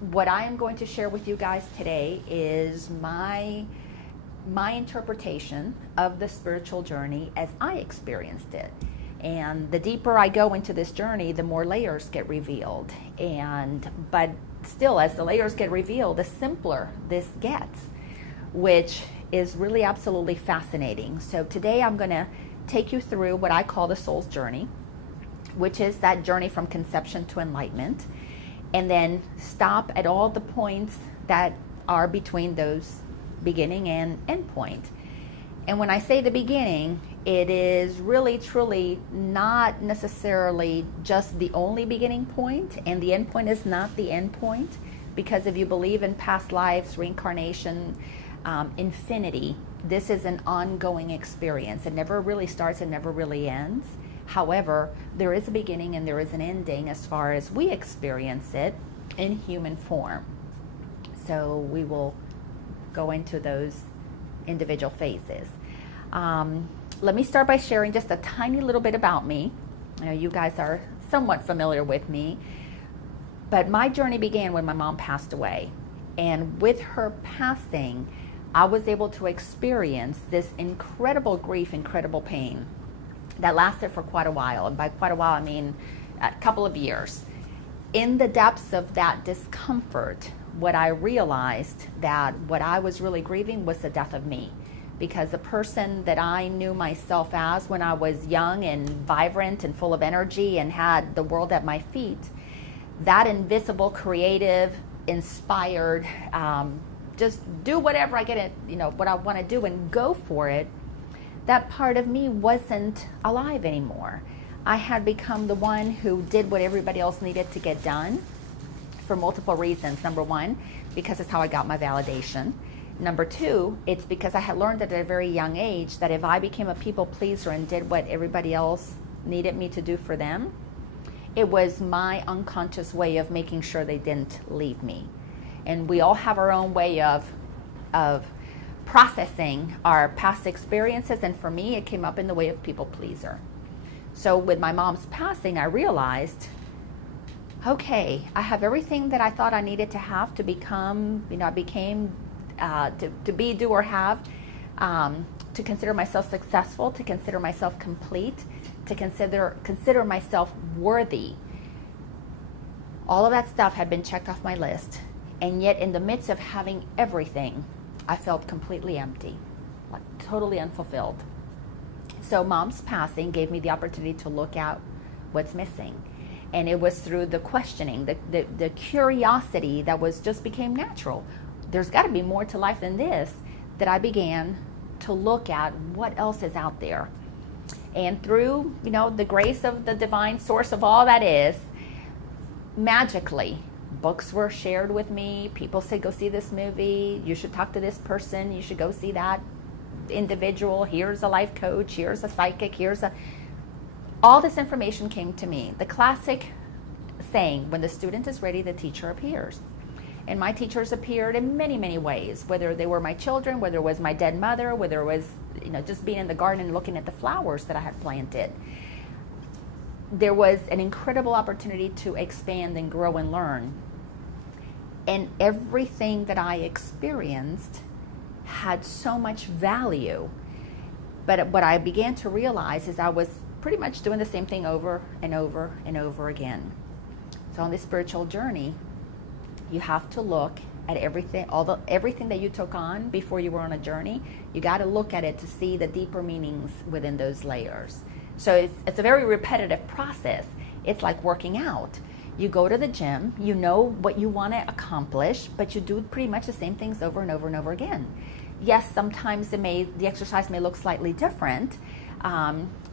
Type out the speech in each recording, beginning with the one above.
what I am going to share with you guys today is my interpretation of the spiritual journey as I experienced it. And the deeper I go into this journey, the more layers get revealed. But still, as the layers get revealed, the simpler this gets, which is really absolutely fascinating. So today I'm going to take you through what I call the soul's journey, which is that journey from conception to enlightenment, and then stop at all the points that are between those beginning and end point. And when I say the beginning, it is really truly not necessarily just the only beginning point, and the end point is not the end point, because if you believe in past lives, reincarnation, infinity, this is an ongoing experience. It never really starts and never really ends. However, there is a beginning and there is an ending as far as we experience it in human form. So we will go into those individual phases. Let me start by sharing just a tiny little bit about me. I know you guys are somewhat familiar with me, but my journey began when my mom passed away. And with her passing, I was able to experience this incredible grief, incredible pain that lasted for quite a while. And by quite a while, I mean a couple of years. In the depths of that discomfort, what I realized that what I was really grieving was the death of me. Because the person that I knew myself as when I was young and vibrant and full of energy and had the world at my feet, that invisible, creative, inspired, just do whatever I get it, what I want to do and go for it, that part of me wasn't alive anymore. I had become the one who did what everybody else needed to get done for multiple reasons. Number one, because it's how I got my validation. Number two, it's because I had learned at a very young age that if I became a people pleaser and did what everybody else needed me to do for them, it was my unconscious way of making sure they didn't leave me. And we all have our own way of processing our past experiences, and for me, it came up in the way of people pleaser. So with my mom's passing, I realized, okay, I have everything that I thought I needed to have to become, I became, to be, do, or have, to consider myself successful, to consider myself complete, to consider myself worthy. All of that stuff had been checked off my list, and yet in the midst of having everything, I felt completely empty, like totally unfulfilled. So mom's passing gave me the opportunity to look at what's missing. And it was through the questioning, the curiosity that just became natural. There's got to be more to life than this, that I began to look at what else is out there. And through, the grace of the divine source of all that is, magically, books were shared with me. People said, go see this movie. You should talk to this person. You should go see that individual. Here's a life coach. Here's a psychic. All this information came to me. The classic saying, when the student is ready, the teacher appears. And my teachers appeared in many, many ways, whether they were my children, whether it was my dead mother, whether it was, just being in the garden and looking at the flowers that I had planted. There was an incredible opportunity to expand and grow and learn. And everything that I experienced had so much value. But what I began to realize is I was pretty much doing the same thing over and over and over again. So on this spiritual journey, you have to look at everything, everything that you took on before you were on a journey. You got to look at it to see the deeper meanings within those layers. So it's a very repetitive process. It's like working out. You go to the gym, you know what you want to accomplish, but you do pretty much the same things over and over and over again. Yes, sometimes the exercise may look slightly different.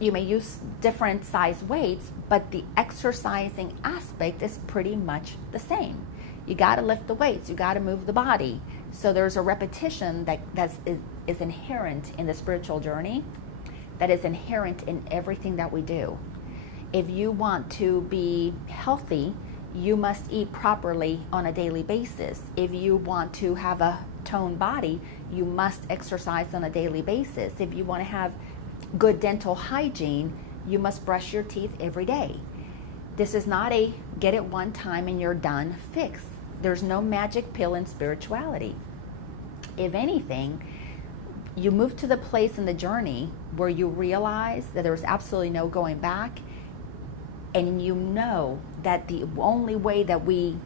You may use different size weights, but the exercising aspect is pretty much the same. You got to lift the weights, you got to move the body. So there's a repetition that is inherent in the spiritual journey, that is inherent in everything that we do. If you want to be healthy, you must eat properly on a daily basis. If you want to have a toned body, you must exercise on a daily basis. If you want to have good dental hygiene, you must brush your teeth every day. This is not a get it one time and you're done fix. There's no magic pill in spirituality. If anything, you move to the place in the journey where you realize that there's absolutely no going back, and you know that the only way that we,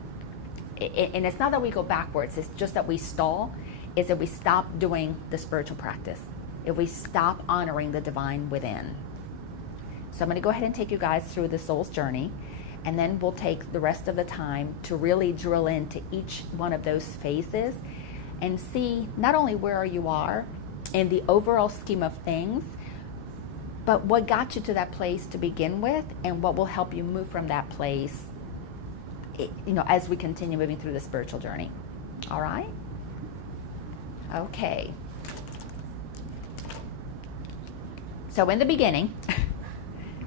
and it's not that we go backwards, it's just that we stall, is that we stop doing the spiritual practice, if we stop honoring the divine within. So I'm going to go ahead and take you guys through the soul's journey, and then we'll take the rest of the time to really drill into each one of those phases and see not only where you are in the overall scheme of things, but what got you to that place to begin with, and what will help you move from that place, as we continue moving through the spiritual journey. All right? Okay. So in the beginning,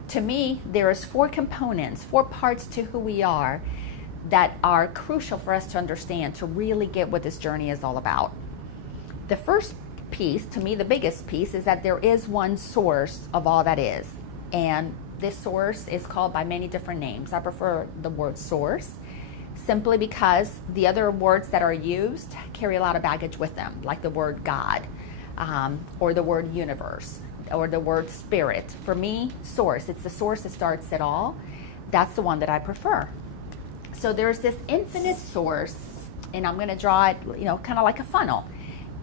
to me, there's 4 components, 4 parts to who we are that are crucial for us to understand to really get what this journey is all about. The first piece, to me the biggest piece, is that there is one source of all that is. And this source is called by many different names. I prefer the word source simply because the other words that are used carry a lot of baggage with them, like the word God, or the word universe, or the word spirit. For me, source, it's the source that starts it all. That's the one that I prefer. So there's this infinite source, and I'm going to draw it, kind of like a funnel.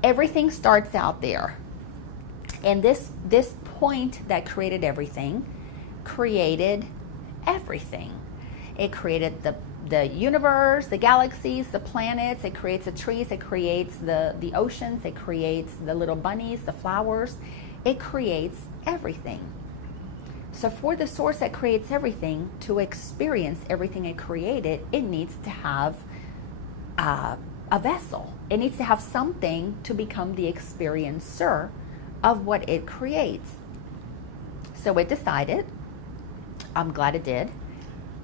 Everything starts out there. And this point that created everything created everything. It created the universe, the galaxies, the planets. It creates the trees. It creates the oceans. It creates the little bunnies, the flowers. It creates everything. So for the source that creates everything to experience everything it created, it needs to have a vessel. It needs to have something to become the experiencer of what it creates. So it decided, I'm glad it did,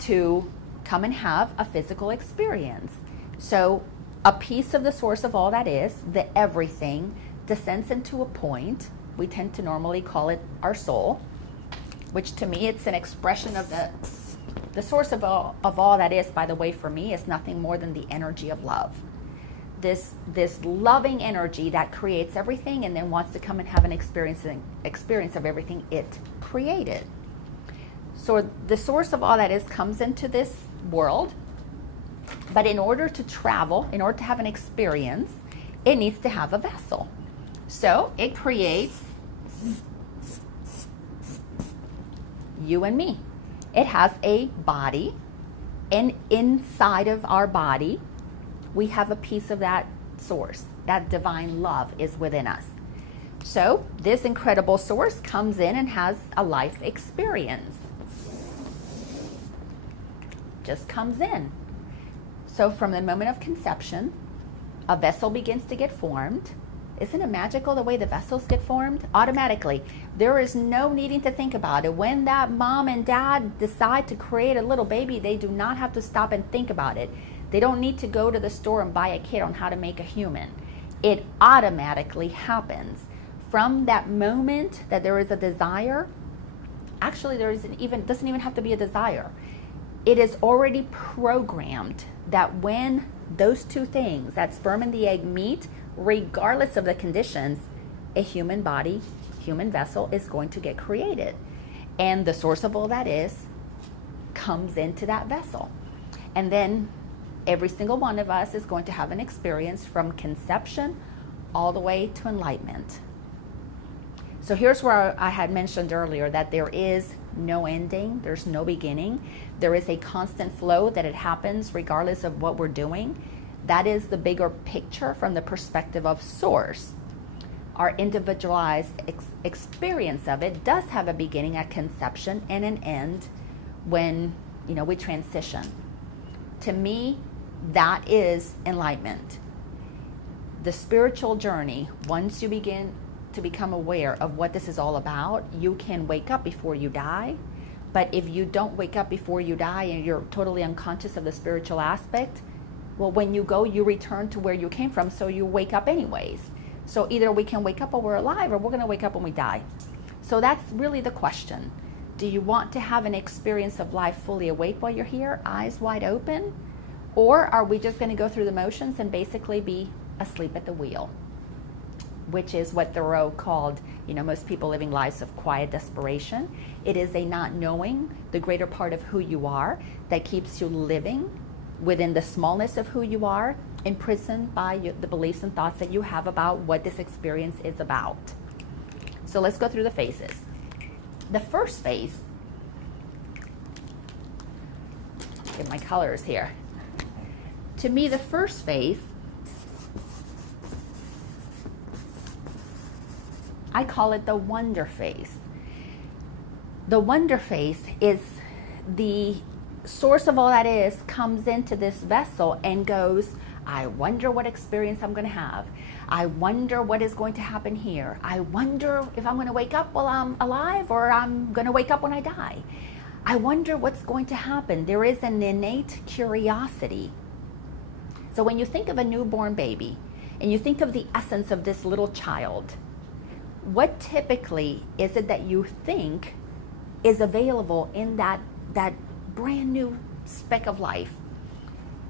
to come and have a physical experience. So a piece of the source of all that is, the everything, descends into a point. We tend to normally call it our soul, which to me it's an expression of the source of all that is. By the way, for me, is nothing more than the energy of love. This loving energy that creates everything and then wants to come and have an experience of everything it created. So the source of all that is comes into this world, but in order to travel, in order to have an experience, it needs to have a vessel. So it creates you and me. It has a body, and inside of our body, we have a piece of that source. That divine love is within us. So this incredible source comes in and has a life experience. Just comes in. So from the moment of conception, a vessel begins to get formed. Isn't it magical the way the vessels get formed? Automatically. There is no needing to think about it. When that mom and dad decide to create a little baby, they do not have to stop and think about it. They don't need to go to the store and buy a kit on how to make a human. It automatically happens. From that moment that there is a desire, actually doesn't even have to be a desire. It is already programmed that when those two things, that sperm and the egg, meet, regardless of the conditions, a human body, human vessel is going to get created. And the source of all that is comes into that vessel. And then every single one of us is going to have an experience from conception all the way to enlightenment. So here's where I had mentioned earlier that there is no ending, there's no beginning. There is a constant flow that it happens regardless of what we're doing. That is the bigger picture from the perspective of source. Our individualized experience of it does have a beginning at conception and an end when we transition. To me, that is enlightenment. The spiritual journey, once you begin to become aware of what this is all about, you can wake up before you die. But if you don't wake up before you die and you're totally unconscious of the spiritual aspect, well, when you go, you return to where you came from, so you wake up anyways. So either we can wake up when we're alive, or we're going to wake up when we die. So that's really the question. Do you want to have an experience of life fully awake while you're here, eyes wide open? Or are we just going to go through the motions and basically be asleep at the wheel? Which is what Thoreau called, most people living lives of quiet desperation. It is a not knowing the greater part of who you are that keeps you living within the smallness of who you are, imprisoned by the beliefs and thoughts that you have about what this experience is about. So let's go through the phases. The first phase, get my colors here. To me, the first phase, I call it the wonder phase. The wonder phase is the source of all that is, comes into this vessel and goes, I wonder what experience I'm going to have. I wonder what is going to happen here. I wonder if I'm going to wake up while I'm alive or I'm going to wake up when I die. I wonder what's going to happen. There is an innate curiosity. So when you think of a newborn baby and you think of the essence of this little child, what typically is it that you think is available in that brand new speck of life?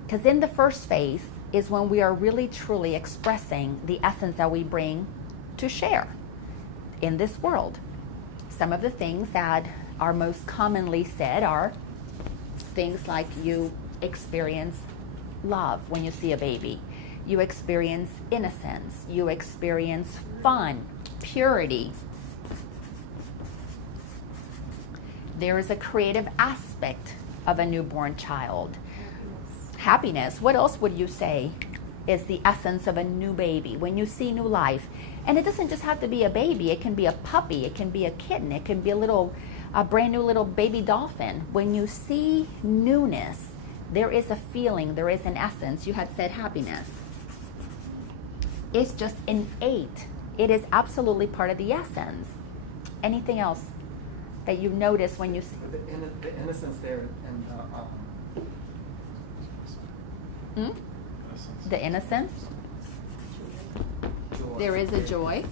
Because in the first phase is when we are really truly expressing the essence that we bring to share in this world. Some of the things that are most commonly said are things like you experience love when you see a baby. You experience innocence. You experience fun, purity. There is a creative aspect of a newborn child. Happiness. What else would you say is the essence of a new baby? When you see new life, and it doesn't just have to be a baby, it can be a puppy, it can be a kitten, it can be a brand new little baby dolphin. When you see newness, there is a feeling, there is an essence. You had said happiness. It's just innate. It is absolutely part of the essence. Anything else that you notice when you see? The innocence there and the innocence. joy. There is a joy.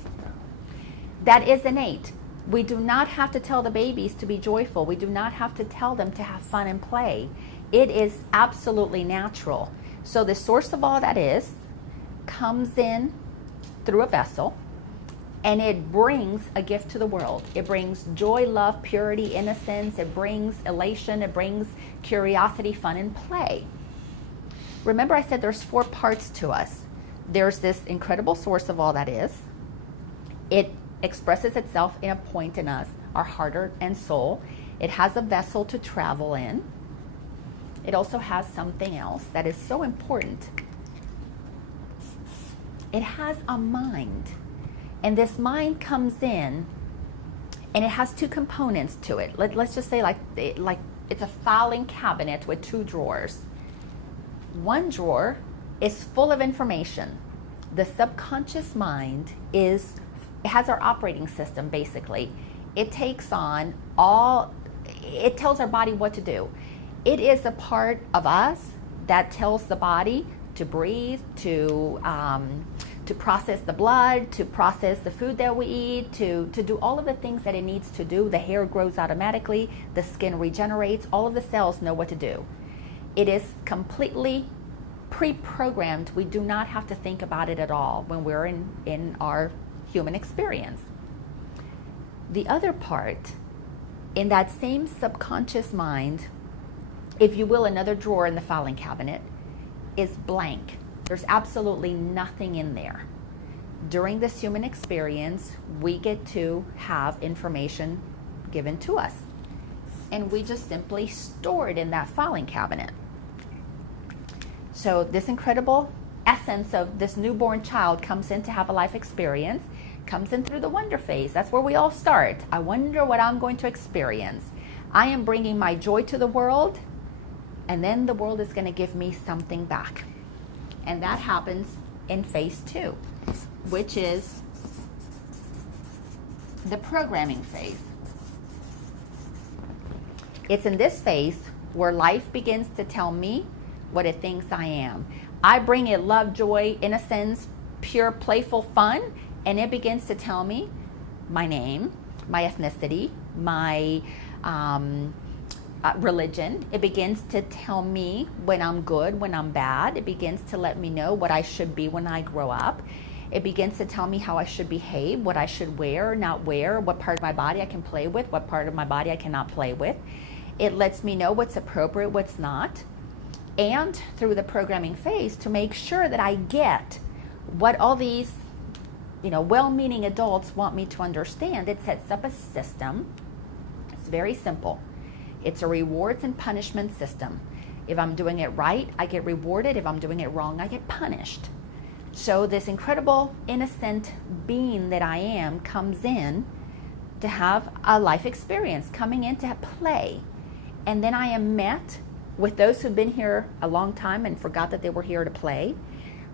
That is innate. We do not have to tell the babies to be joyful. We do not have to tell them to have fun and play. It is absolutely natural. So the source of all that is comes in through a vessel, and it brings a gift to the world. It brings joy, love, purity, innocence. It brings elation. It brings curiosity, fun, and play. Remember I said there's 4 parts to us. There's this incredible source of all that is. It expresses itself in a point in us, our heart and soul. It has a vessel to travel in. It also has something else that is so important. It has a mind. And this mind comes in, and it has 2 components to it. Let's just say like it's a filing cabinet with 2 drawers. One drawer is full of information. The subconscious mind it has our operating system basically. It takes on it tells our body what to do. It is a part of us that tells the body to breathe, to process the blood, to process the food that we eat, to do all of the things that it needs to do. The hair grows automatically, the skin regenerates, all of the cells know what to do. It is completely pre-programmed. We do not have to think about it at all when we're in our human experience. The other part, in that same subconscious mind, if you will, another drawer in the filing cabinet, is blank. There's absolutely nothing in there. During this human experience, we get to have information given to us, and we just simply store it in that filing cabinet. So this incredible essence of this newborn child comes in to have a life experience, comes in through the wonder phase. That's where we all start. I wonder what I'm going to experience. I am bringing my joy to the world, and then the world is going to give me something back. And that happens in phase 2, which is the programming phase. It's in this phase where life begins to tell me what it thinks I am. I bring it love, joy, innocence, pure, playful fun, and it begins to tell me my name, my ethnicity, my religion. It begins to tell me when I'm good, when I'm bad. It begins to let me know what I should be when I grow up. It begins to tell me how I should behave, what I should wear or not wear, what part of my body I can play with, what part of my body I cannot play with. It lets me know what's appropriate, what's not. And through the programming phase, to make sure that I get what all these, well-meaning adults want me to understand, it sets up a system. It's very simple. It's a rewards and punishment system. If I'm doing it right, I get rewarded. If I'm doing it wrong, I get punished. So this incredible, innocent being that I am comes in to have a life experience, coming in to play. And then I am met with those who've been here a long time and forgot that they were here to play.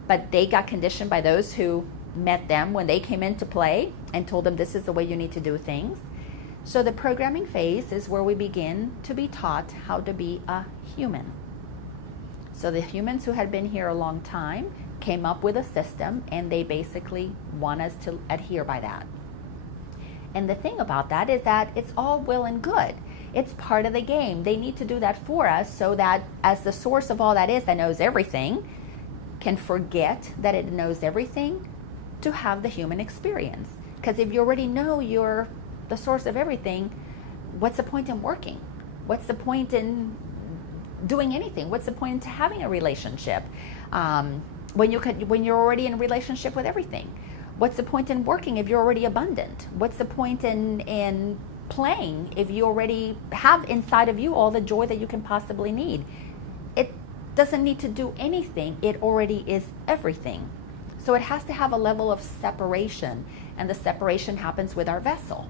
But they got conditioned by those who met them when they came in to play and told them this is the way you need to do things. So the programming phase is where we begin to be taught how to be a human. So the humans who had been here a long time came up with a system, and they basically want us to adhere by that. And the thing about that is that it's all well and good. It's part of the game. They need to do that for us so that as the source of all that is, that knows everything, can forget that it knows everything to have the human experience. Because if you already know you're the source of everything, what's the point in working? What's the point in doing anything? What's the point in having a relationship when you're already in a relationship with everything? What's the point in working if you're already abundant? What's the point in playing if you already have inside of you all the joy that you can possibly need? It doesn't need to do anything. It already is everything. So it has to have a level of separation, and the separation happens with our vessel.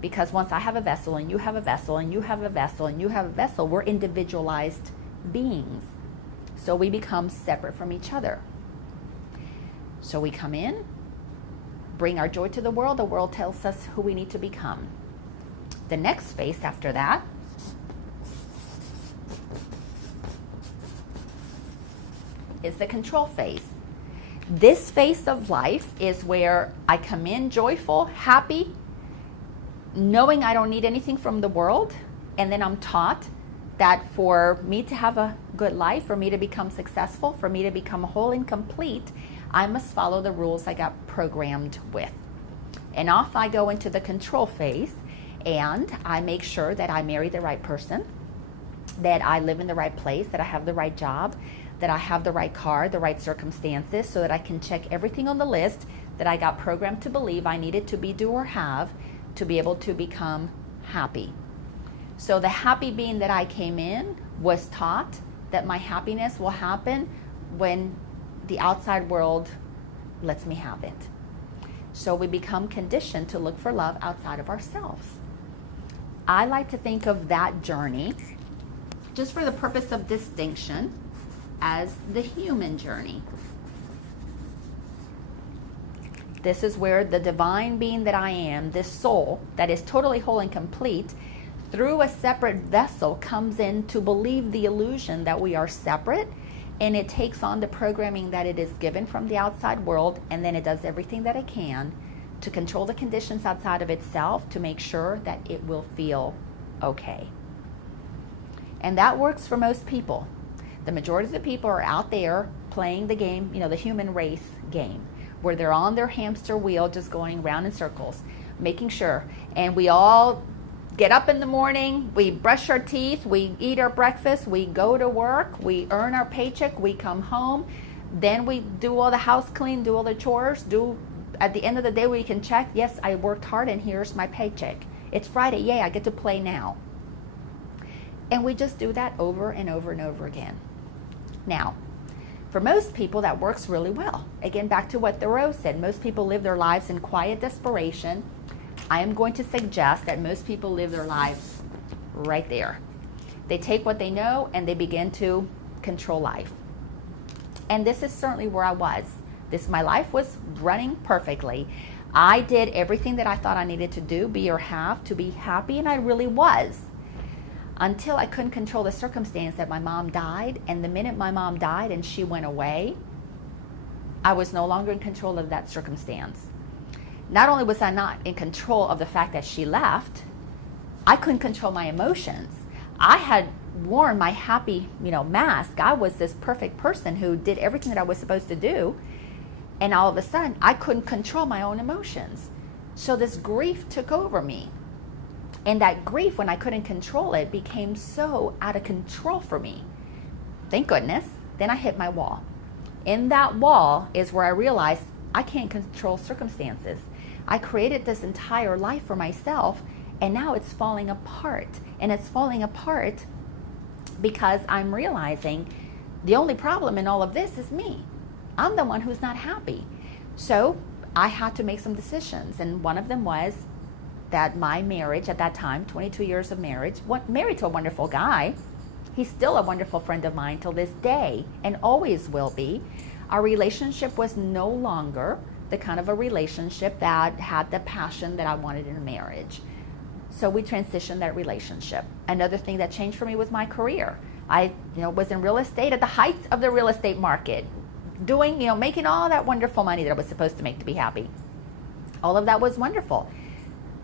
Because once I have a vessel and you have a vessel and you have a vessel and you have a vessel, we're individualized beings. So we become separate from each other. So we come in, bring our joy to the world tells us who we need to become. The next phase after that is the control phase. This phase of life is where I come in joyful, happy, knowing I don't need anything from the world, and then I'm taught that for me to have a good life, for me to become successful, for me to become whole and complete, I must follow the rules I got programmed with. And off I go into the control phase, and I make sure that I marry the right person, that I live in the right place, that I have the right job, that I have the right car, the right circumstances, so that I can check everything on the list that I got programmed to believe I needed to be, do, or have to be able to become happy. So the happy being that I came in was taught that my happiness will happen when the outside world lets me have it. So we become conditioned to look for love outside of ourselves. I like to think of that journey, just for the purpose of distinction, as the human journey. This is where the divine being that I am, this soul that is totally whole and complete, through a separate vessel comes in to believe the illusion that we are separate, and it takes on the programming that it is given from the outside world, and then it does everything that it can to control the conditions outside of itself to make sure that it will feel okay. And that works for most people. The majority of the people are out there playing the game, the human race game, where they're on their hamster wheel just going round in circles, making sure. And we all get up in the morning, we brush our teeth, we eat our breakfast, we go to work, we earn our paycheck, we come home, then we do all the house clean, do all the chores, at the end of the day we can check, yes, I worked hard and here's my paycheck. It's Friday, yay, I get to play now. And we just do that over and over and over again. Now, for most people, that works really well. Again, back to what Thoreau said, most people live their lives in quiet desperation. I am going to suggest that most people live their lives right there. They take what they know and they begin to control life. And this is certainly where I was. My life was running perfectly. I did everything that I thought I needed to do, be or have, to be happy, and I really was. Until I couldn't control the circumstance that my mom died, and the minute my mom died and she went away, I was no longer in control of that circumstance. Not only was I not in control of the fact that she left, I couldn't control my emotions. I had worn my happy, mask. I was this perfect person who did everything that I was supposed to do. And all of a sudden, I couldn't control my own emotions. So this grief took over me. And that grief, when I couldn't control it, became so out of control for me. Thank goodness. Then I hit my wall. In that wall is where I realized I can't control circumstances. I created this entire life for myself, and now it's falling apart. And it's falling apart because I'm realizing the only problem in all of this is me. I'm the one who's not happy. So I had to make some decisions. And one of them was that my marriage at that time, 22 years of marriage, married to a wonderful guy. He's still a wonderful friend of mine till this day and always will be. Our relationship was no longer the kind of a relationship that had the passion that I wanted in a marriage. So we transitioned that relationship. Another thing that changed for me was my career. I was in real estate at the height of the real estate market, doing, making all that wonderful money that I was supposed to make to be happy. All of that was wonderful.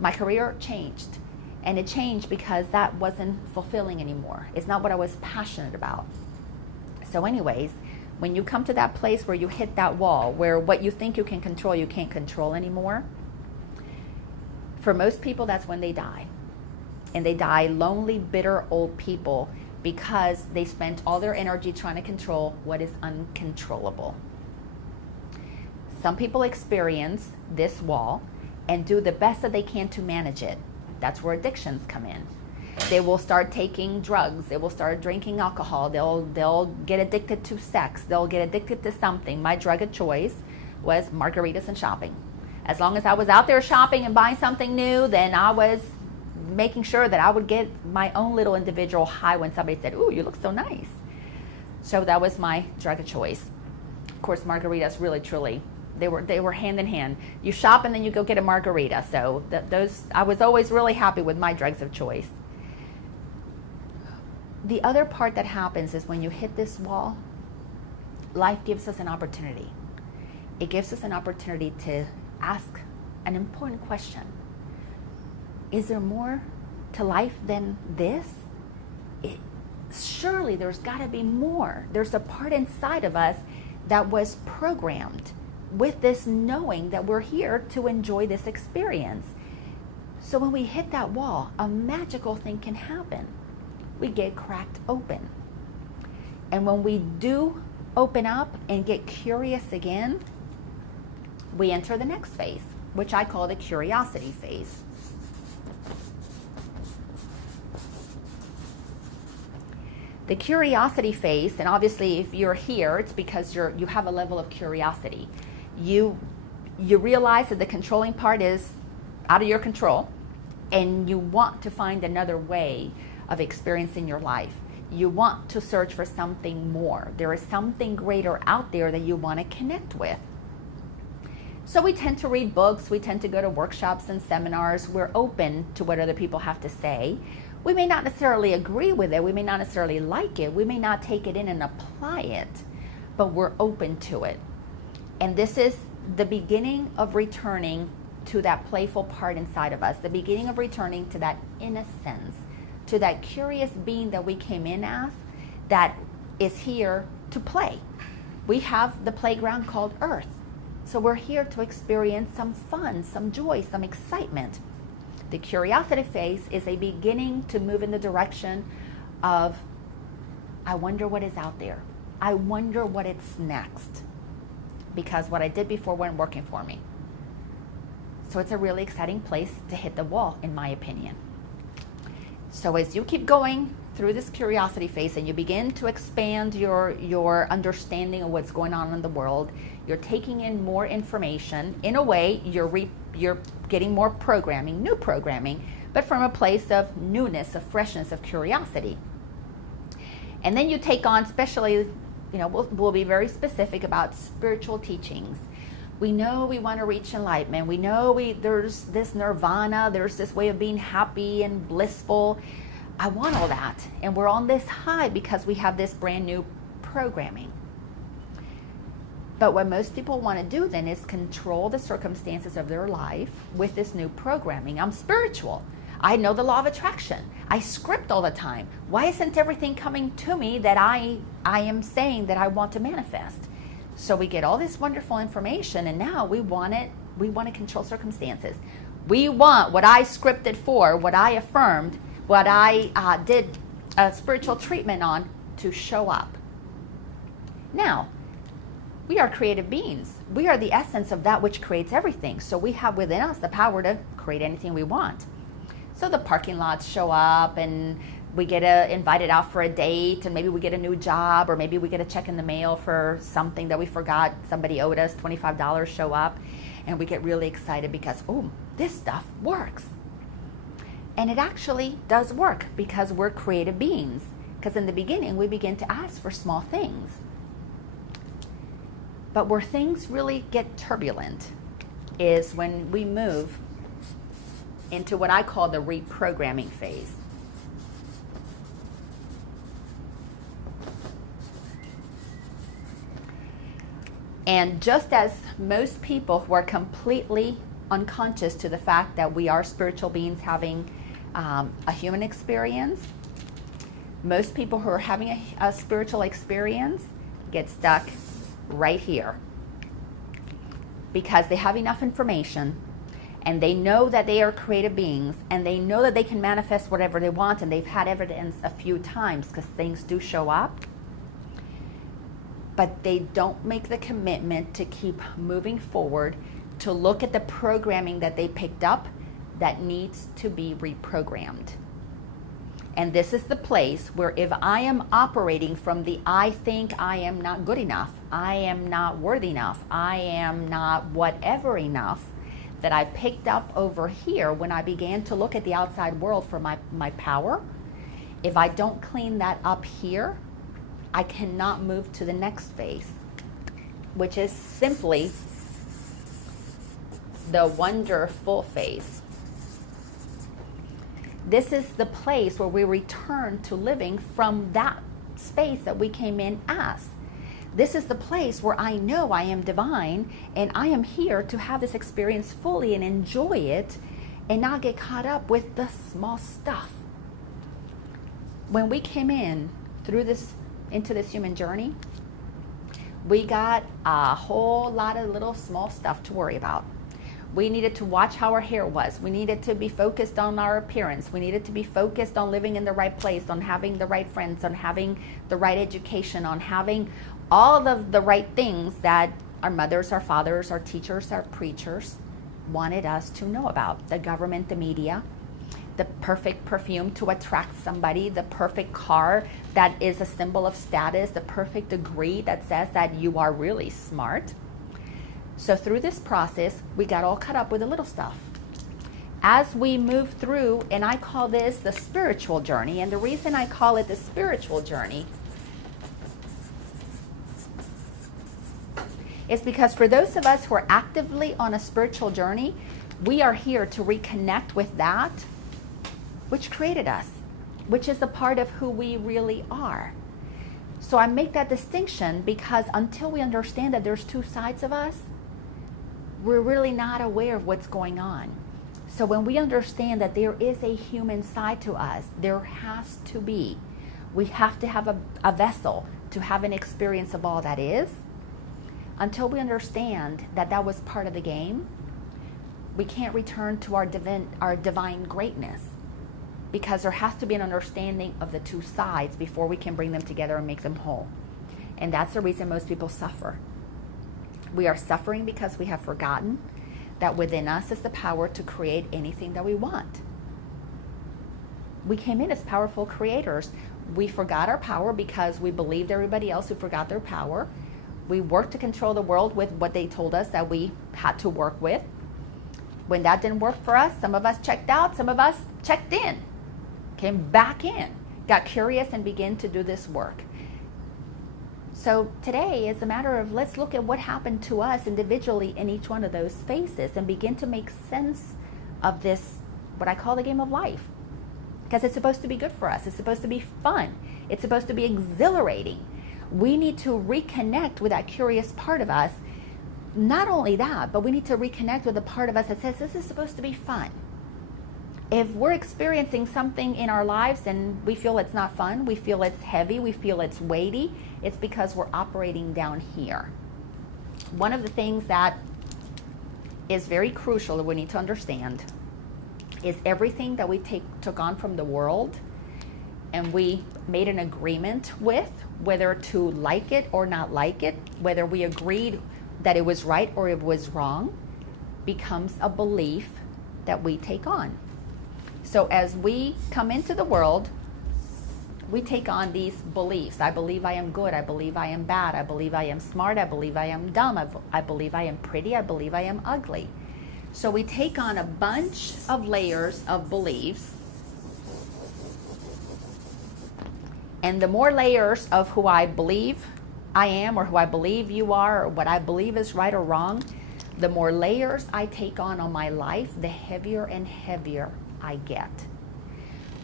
My career changed. And it changed because that wasn't fulfilling anymore. It's not what I was passionate about. So anyways, when you come to that place where you hit that wall, where what you think you can control, you can't control anymore, for most people, that's when they die. And they die lonely, bitter, old people because they spent all their energy trying to control what is uncontrollable. Some people experience this wall and do the best that they can to manage it. That's where addictions come in. They will start taking drugs. They will start drinking alcohol. They'll get addicted to sex. They'll get addicted to something. My drug of choice was margaritas and shopping. As long as I was out there shopping and buying something new, then I was making sure that I would get my own little individual high when somebody said, "Ooh, you look so nice." So that was my drug of choice. Of course, margaritas really, truly, they were hand in hand. You shop and then you go get a margarita. So I was always really happy with my drugs of choice. The other part that happens is when you hit this wall, life gives us an opportunity. It gives us an opportunity to ask an important question. Is there more to life than this? Surely there's got to be more. There's a part inside of us that was programmed with this knowing that we're here to enjoy this experience. So when we hit that wall, a magical thing can happen. We get cracked open. And when we do open up and get curious again, we enter the next phase, which I call the curiosity phase. The curiosity phase, and obviously if you're here, it's because you have a level of curiosity. You realize that the controlling part is out of your control, and you want to find another way of experiencing your life. You want to search for something more. There is something greater out there that you want to connect with. So we tend to read books, we tend to go to workshops and seminars. We're open to what other people have to say. We may not necessarily agree with it, we may not necessarily like it, we may not take it in and apply it, but we're open to it. And this is the beginning of returning to that playful part inside of us, the beginning of returning to that innocence, to that curious being that we came in as, that is here to play. We have the playground called Earth. So we're here to experience some fun, some joy, some excitement. The curiosity phase is a beginning to move in the direction of, I wonder what is out there. I wonder what it's next. Because what I did before wasn't working for me. So it's a really exciting place to hit the wall, in my opinion. So as you keep going through this curiosity phase and you begin to expand your understanding of what's going on in the world, you're taking in more information. In a way, you're getting more programming, new programming, but from a place of newness, of freshness, of curiosity. And then you take on, especially, we'll be very specific about spiritual teachings. We know we want to reach enlightenment. We know there's this nirvana, there's this way of being happy and blissful. I want all that. And we're on this high because we have this brand new programming. But what most people want to do then is control the circumstances of their life with this new programming. I'm spiritual. I know the law of attraction. I script all the time. Why isn't everything coming to me that I am saying that I want to manifest? So we get all this wonderful information, and now we want it. We want to control circumstances. We want what I scripted for, what I affirmed, what I did a spiritual treatment on to show up. Now, we are creative beings. We are the essence of that which creates everything. So we have within us the power to create anything we want. So the parking lots show up, and we get invited out for a date, and maybe we get a new job, or maybe we get a check in the mail for something that we forgot somebody owed us, $25 show up, and we get really excited because, oh, this stuff works. And it actually does work because we're creative beings. Because in the beginning, we begin to ask for small things. But where things really get turbulent is when we move into what I call the reprogramming phase. And just as most people who are completely unconscious to the fact that we are spiritual beings having a human experience, most people who are having a spiritual experience get stuck right here because they have enough information, and they know that they are creative beings, and they know that they can manifest whatever they want, and they've had evidence a few times because things do show up. But they don't make the commitment to keep moving forward, to look at the programming that they picked up that needs to be reprogrammed. And this is the place where if I am operating from the I think I am not good enough, I am not worthy enough, I am not whatever enough, that I picked up over here when I began to look at the outside world for my power, if I don't clean that up here, I cannot move to the next phase, which is simply the wonderful phase. This is the place where we return to living from that space that we came in as. This is the place where I know I am divine, and I am here to have this experience fully and enjoy it and not get caught up with the small stuff. When we came in into this human journey, we got a whole lot of little small stuff to worry about. We needed to watch how our hair was. We needed to be focused on our appearance. We needed to be focused on living in the right place, on having the right friends, on having the right education, on having all of the right things that our mothers, our fathers, our teachers, our preachers wanted us to know about. The government, the media, the perfect perfume to attract somebody, the perfect car that is a symbol of status, the perfect degree that says that you are really smart. So through this process, we got all caught up with the little stuff. As we move through, and I call this the spiritual journey, and the reason I call it the spiritual journey is because for those of us who are actively on a spiritual journey, we are here to reconnect with that which created us, which is a part of who we really are. So I make that distinction because until we understand that there's two sides of us, we're really not aware of what's going on. So when we understand that there is a human side to us, there has to be. We have to have a vessel to have an experience of all that is. Until we understand that that was part of the game, we can't return to our divine greatness, because there has to be an understanding of the two sides before we can bring them together and make them whole. And that's the reason most people suffer. We are suffering because we have forgotten that within us is the power to create anything that we want. We came in as powerful creators. We forgot our power because we believed everybody else who forgot their power. We worked to control the world with what they told us that we had to work with. When that didn't work for us, some of us checked out, some of us checked in, came back in, got curious and began to do this work. So today is a matter of let's look at what happened to us individually in each one of those spaces and begin to make sense of this, what I call the game of life. Because it's supposed to be good for us. It's supposed to be fun. It's supposed to be exhilarating. We need to reconnect with that curious part of us. Not only that, but we need to reconnect with the part of us that says this is supposed to be fun. If we're experiencing something in our lives and we feel it's not fun, we feel it's heavy, we feel it's weighty, it's because we're operating down here. One of the things that is very crucial that we need to understand is everything that we took on from the world and we made an agreement with, whether to like it or not like it, whether we agreed that it was right or it was wrong, becomes a belief that we take on. So as we come into the world, we take on these beliefs. I believe I am good. I believe I am bad. I believe I am smart. I believe I am dumb. I believe I am pretty. I believe I am ugly. So we take on a bunch of layers of beliefs. And the more layers of who I believe I am or who I believe you are or what I believe is right or wrong, the more layers I take on my life, the heavier and heavier I get.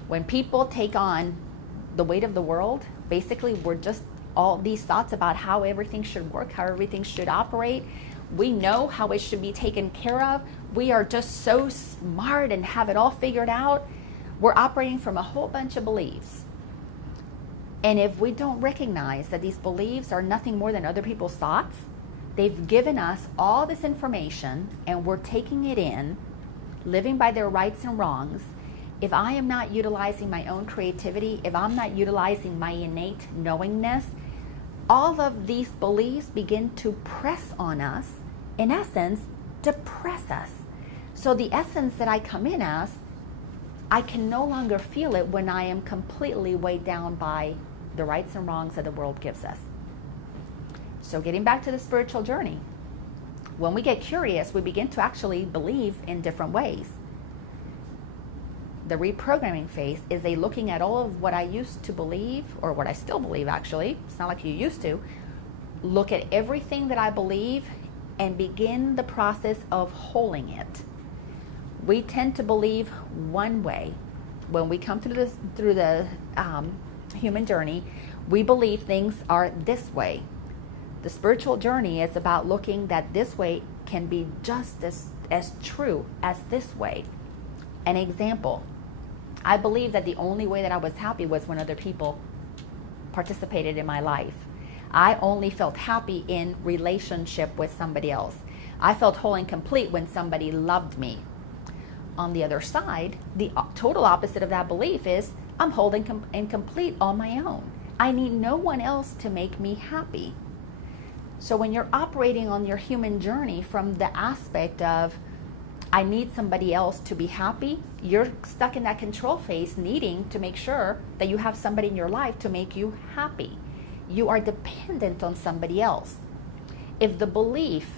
When people take on the weight of the world, basically we're just all these thoughts about how everything should work, how everything should operate. We know how it should be taken care of. We are just so smart and have it all figured out. We're operating from a whole bunch of beliefs. And if we don't recognize that these beliefs are nothing more than other people's thoughts, they've given us all this information and we're taking it in, living by their rights and wrongs. If I am not utilizing my own creativity, if I'm not utilizing my innate knowingness, all of these beliefs begin to press on us, in essence, depress us. So the essence that I come in as, I can no longer feel it when I am completely weighed down by the rights and wrongs that the world gives us. So getting back to the spiritual journey, when we get curious, we begin to actually believe in different ways. The reprogramming phase is a looking at all of what I used to believe, or what I still believe actually, it's not like you used to, look at everything that I believe and begin the process of holding it. We tend to believe one way. When we come through the human journey, we believe things are this way. The spiritual journey is about looking that this way can be just as true as this way. An example, I believe that the only way that I was happy was when other people participated in my life. I only felt happy in relationship with somebody else. I felt whole and complete when somebody loved me. On the other side, the total opposite of that belief is I'm whole and complete on my own. I need no one else to make me happy. So when you're operating on your human journey from the aspect of I need somebody else to be happy, you're stuck in that control phase, needing to make sure that you have somebody in your life to make you happy. You are dependent on somebody else. If the belief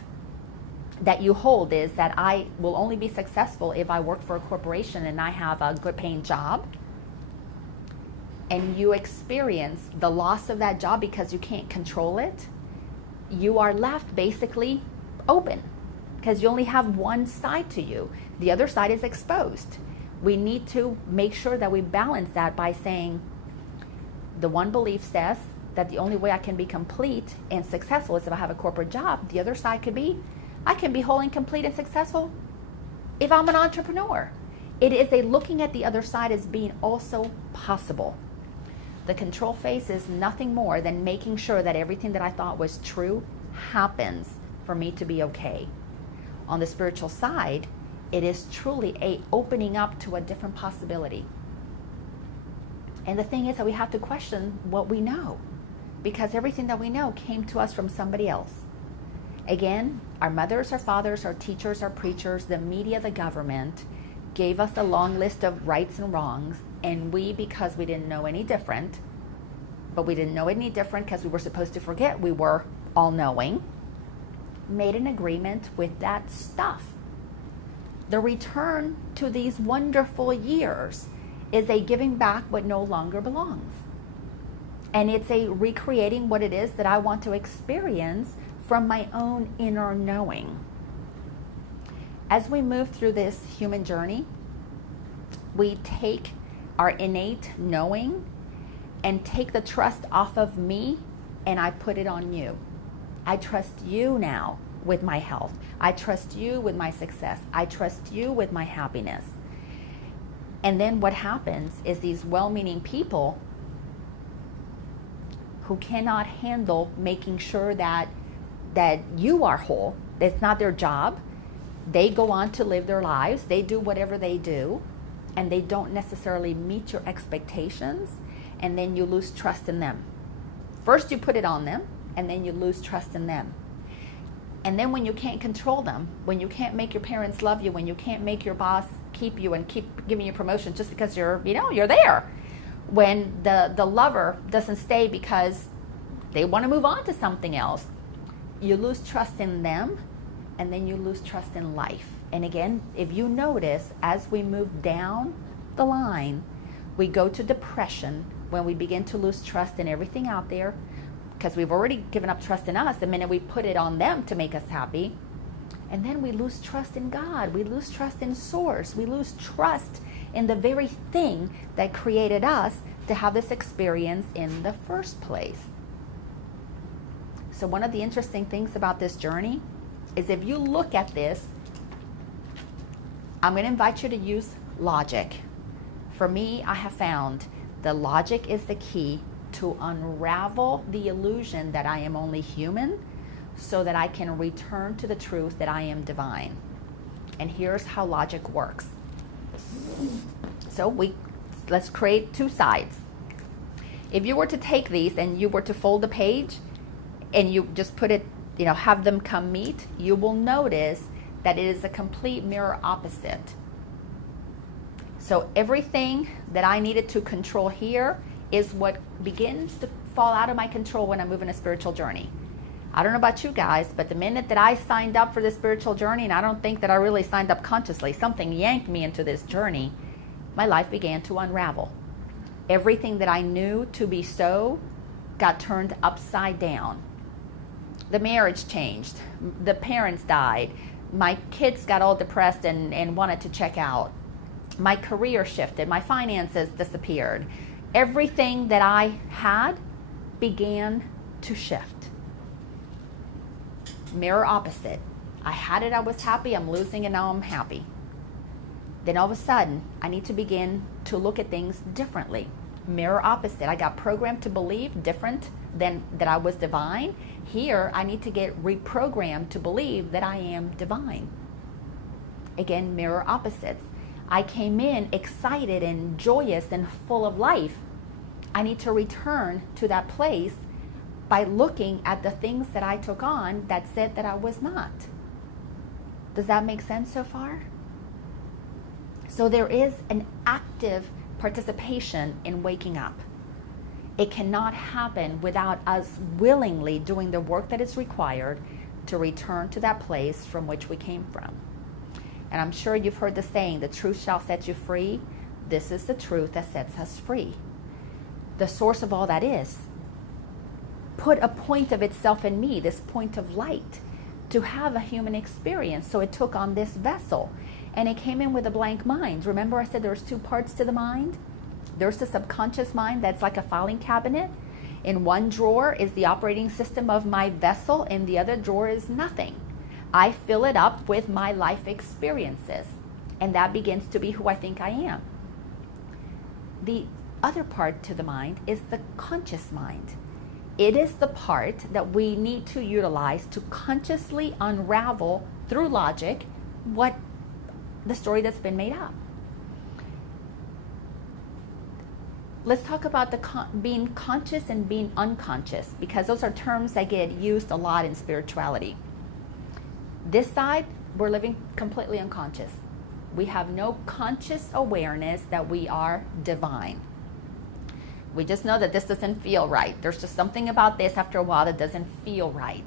that you hold is that I will only be successful if I work for a corporation and I have a good paying job, and you experience the loss of that job because you can't control it, you are left basically open because you only have one side to you. The other side is exposed. We need to make sure that we balance that by saying the one belief says that the only way I can be complete and successful is if I have a corporate job. The other side could be I can be whole and complete and successful if I'm an entrepreneur. It is a looking at the other side as being also possible. The control phase is nothing more than making sure that everything that I thought was true happens for me to be okay. On the spiritual side, it is truly a opening up to a different possibility. And the thing is that we have to question what we know, because everything that we know came to us from somebody else. Again, our mothers, our fathers, our teachers, our preachers, the media, the government gave us a long list of rights and wrongs, and we, because we didn't know any different, but we didn't know any different because we were supposed to forget we were all-knowing, made an agreement with that stuff. The return to these wonderful years is a giving back what no longer belongs. And it's a recreating what it is that I want to experience from my own inner knowing. As we move through this human journey, we take our innate knowing and take the trust off of me and I put it on you. I trust you now with my health. I trust you with my success. I trust you with my happiness. And then what happens is these well-meaning people who cannot handle making sure that you are whole, it's not their job, they go on to live their lives, they do whatever they do, and they don't necessarily meet your expectations, and then you lose trust in them. First you put it on them, and then you lose trust in them. And then when you can't control them, when you can't make your parents love you, when you can't make your boss keep you and keep giving you promotions just because you're there, when the lover doesn't stay because they want to move on to something else, you lose trust in them, and then you lose trust in life. And again, if you notice, as we move down the line, we go to depression when we begin to lose trust in everything out there, because we've already given up trust in us the minute we put it on them to make us happy. And then we lose trust in God. We lose trust in Source. We lose trust in the very thing that created us to have this experience in the first place. So one of the interesting things about this journey is, if you look at this, I'm going to invite you to use logic. For me, I have found the logic is the key to unravel the illusion that I am only human, so that I can return to the truth that I am divine. And here's how logic works. So let's create two sides. If you were to take these and you were to fold the page and you just put it, have them come meet, you will notice that it is a complete mirror opposite. So everything that I needed to control here is what begins to fall out of my control when I move in a spiritual journey. I don't know about you guys, but the minute that I signed up for this spiritual journey, and I don't think that I really signed up consciously, something yanked me into this journey, my life began to unravel. Everything that I knew to be so got turned upside down. The marriage changed. The parents died. My kids got all depressed and wanted to check out. My career shifted. My finances disappeared. Everything that I had began to shift. Mirror opposite. I had it, I was happy, I'm losing it, now I'm happy. Then all of a sudden, I need to begin to look at things differently. Mirror opposite. I got programmed to believe different than that I was divine. Here, I need to get reprogrammed to believe that I am divine. Again, mirror opposites. I came in excited and joyous and full of life. I need to return to that place by looking at the things that I took on that said that I was not. Does that make sense so far? So there is an active participation in waking up. It cannot happen without us willingly doing the work that is required to return to that place from which we came from. And I'm sure you've heard the saying, the truth shall set you free. This is the truth that sets us free. The source of all that is put a point of itself in me, this point of light, to have a human experience. So it took on this vessel, and it came in with a blank mind. Remember I said there's two parts to the mind? There's the subconscious mind that's like a filing cabinet. In one drawer is the operating system of my vessel, and the other drawer is nothing. I fill it up with my life experiences, and that begins to be who I think I am. The other part to the mind is the conscious mind. It is the part that we need to utilize to consciously unravel through logic what the story that's been made up. Let's talk about being conscious and being unconscious, because those are terms that get used a lot in spirituality. This side, we're living completely unconscious. We have no conscious awareness that we are divine. We just know that this doesn't feel right. There's just something about this after a while that doesn't feel right.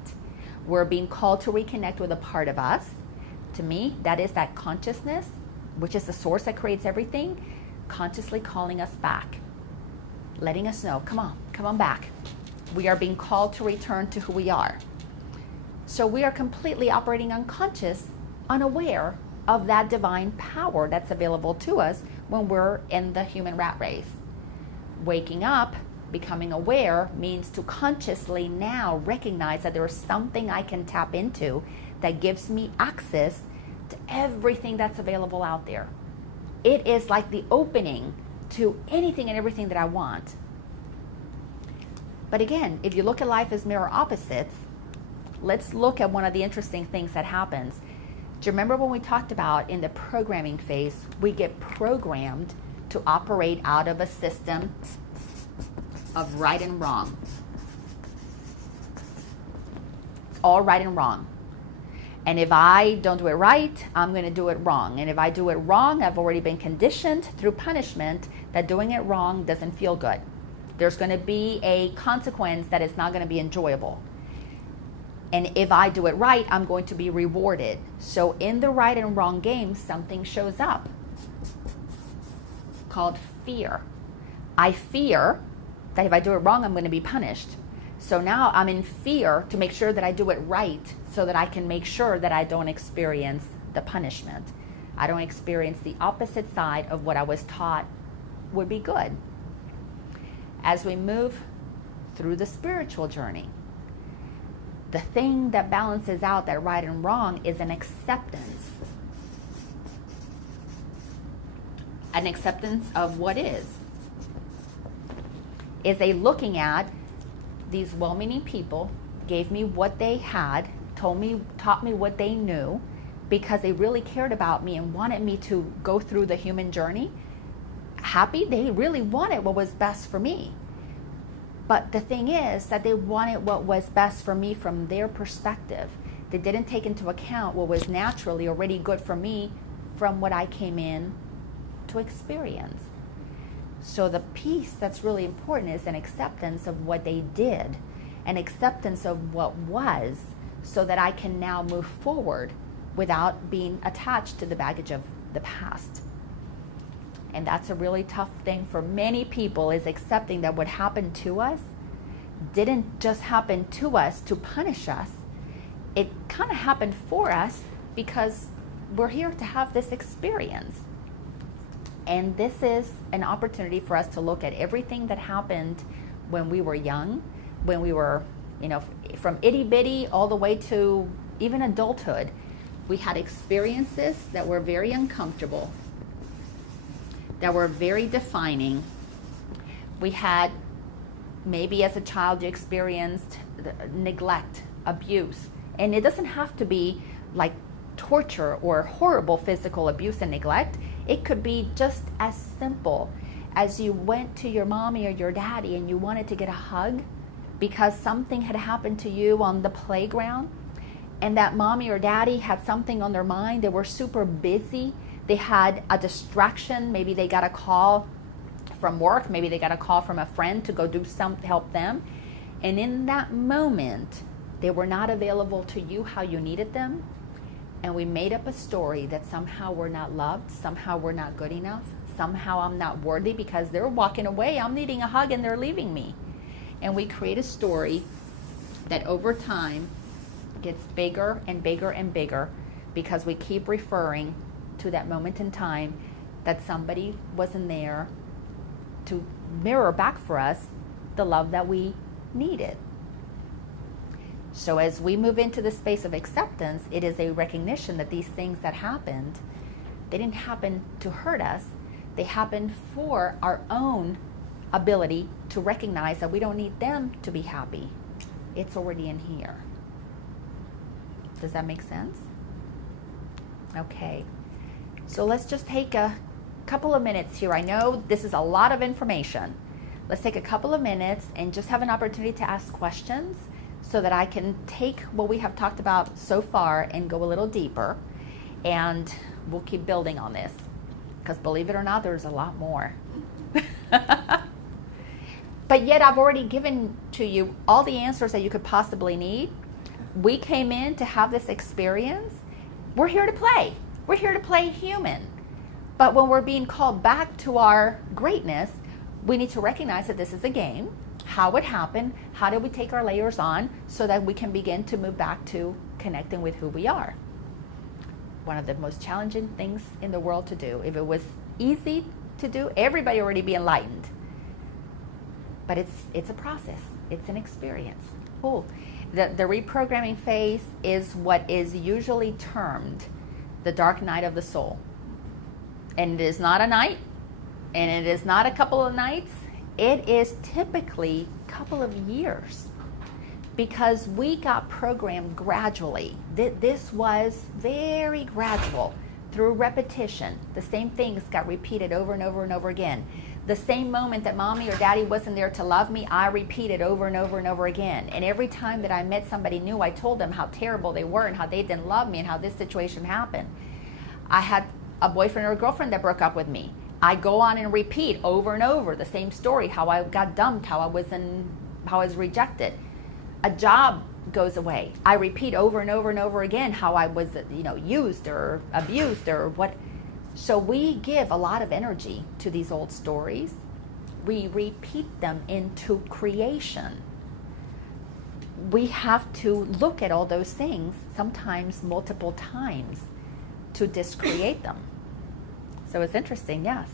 We're being called to reconnect with a part of us. To me, that is that consciousness, which is the source that creates everything, consciously calling us back, letting us know, come on back. We are being called to return to who we are. So we are completely operating unconscious, unaware of that divine power that's available to us when we're in the human rat race. Waking up, becoming aware, means to consciously now recognize that there is something I can tap into that gives me access to everything that's available out there. it is like the opening to anything and everything that I want. But again, if you look at life as mirror opposites, let's look at one of the interesting things that happens. Do you remember when we talked about in the programming phase, we get programmed to operate out of a system of right and wrong? It's all right and wrong. And if I don't do it right, I'm going to do it wrong. And if I do it wrong, I've already been conditioned through punishment that doing it wrong doesn't feel good. There's going to be a consequence that is not going to be enjoyable. And if I do it right, I'm going to be rewarded. So in the right and wrong game, something shows up called fear. I fear that if I do it wrong, I'm going to be punished. So now I'm in fear to make sure that I do it right so that I can make sure that I don't experience the punishment. I don't experience the opposite side of what I was taught would be good. As we move through the spiritual journey, the thing that balances out that right and wrong is an acceptance. An acceptance of what is a looking at these well-meaning people gave me what they had, taught me what they knew, because they really cared about me and wanted me to go through the human journey happy. They really wanted what was best for me. But the thing is that they wanted what was best for me from their perspective. They didn't take into account what was naturally already good for me from what I came in to experience. So the piece that's really important is an acceptance of what they did, an acceptance of what was, so that I can now move forward without being attached to the baggage of the past. And that's a really tough thing for many people, is accepting that what happened to us didn't just happen to us to punish us. It kind of happened for us because we're here to have this experience. And this is an opportunity for us to look at everything that happened when we were young, when we were, from itty bitty all the way to even adulthood. We had experiences that were very uncomfortable, that were very defining. We had, maybe as a child you experienced neglect, abuse. And it doesn't have to be like torture or horrible physical abuse and neglect. It could be just as simple as you went to your mommy or your daddy and you wanted to get a hug because something had happened to you on the playground, and that mommy or daddy had something on their mind. They were super busy. They had a distraction. Maybe they got a call from work. Maybe they got a call from a friend to go do something, help them. And in that moment, they were not available to you how you needed them. And we made up a story that somehow we're not loved, somehow we're not good enough, somehow I'm not worthy because they're walking away, I'm needing a hug and they're leaving me. And we create a story that over time gets bigger and bigger and bigger because we keep referring to that moment in time that somebody wasn't there to mirror back for us the love that we needed. So as we move into the space of acceptance, it is a recognition that these things that happened, they didn't happen to hurt us. They happened for our own ability to recognize that we don't need them to be happy. It's already in here. Does that make sense? Okay. So let's just take a couple of minutes here. I know this is a lot of information. Let's take a couple of minutes and just have an opportunity to ask questions so that I can take what we have talked about so far and go a little deeper, and we'll keep building on this, because believe it or not, there's a lot more. But yet I've already given to you all the answers that you could possibly need. We came in to have this experience. We're here to play. We're here to play human. But when we're being called back to our greatness, we need to recognize that this is a game. How it happened, how did we take our layers on so that we can begin to move back to connecting with who we are. One of the most challenging things in the world to do. If it was easy to do, everybody already be enlightened. But it's a process. It's an experience. Cool. The reprogramming phase is what is usually termed the dark night of the soul. And it is not a night, and it is not a couple of nights. It is typically a couple of years, because we got programmed gradually. This was very gradual through repetition. The same things got repeated over and over and over again. The same moment that mommy or daddy wasn't there to love me, I repeated over and over and over again. And every time that I met somebody new, I told them how terrible they were and how they didn't love me and how this situation happened. I had a boyfriend or a girlfriend that broke up with me. I go on and repeat over and over the same story, how I got dumped, how I was rejected. A job goes away. I repeat over and over and over again how I was, used or abused or what. So we give a lot of energy to these old stories. We repeat them into creation. We have to look at all those things, sometimes multiple times, to discreate them. So it's interesting, yes.